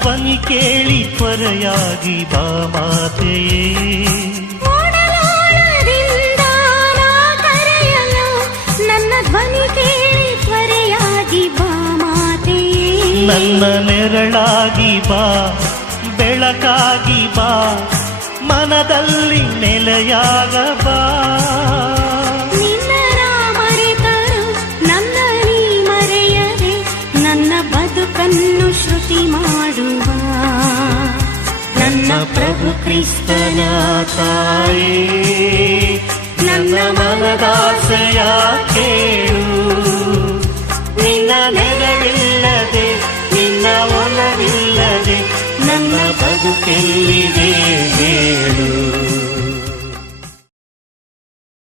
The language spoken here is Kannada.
ಧ್ವನಿ ಕೇಳಿ ತ್ವರೆಯಾಗಿ ಬಾ ಮಾತೆಯೇ. ನನ್ನ ಧ್ವನಿ ಕೇಳಿ ತ್ವರೆಯಾಗಿ ಬಾ ಮಾತೆಯೇ. ನನ್ನ ನೆರಳಾಗಿ ಬಾ, ಬೆಳಕಾಗಿ ಬಾ, ಮನದಲ್ಲಿ ನೆಲೆಯಾಗ ಬಾ. ನಿನ್ನ ಮರೆತರು ನನ್ನ ನೀ ಮರೆಯದೆ, ನನ್ನ ಬದುಕನ್ನು ಶ್ರುತಿ ಮಾಡುವ ನನ್ನ ಪ್ರಭು ಕ್ರಿಸ್ತನ ತಾಯೇ. ನನ್ನ ಮನದಾಸೆಯ ಕೇಳು, ನಿನ್ನ ನೆರವಿಲ್ಲದೆ, ನಿನ್ನ ಒಲವಿಲ್ಲದೆ ನನ್ನ ಬದುಕೆಲ್ಲಿದೆ.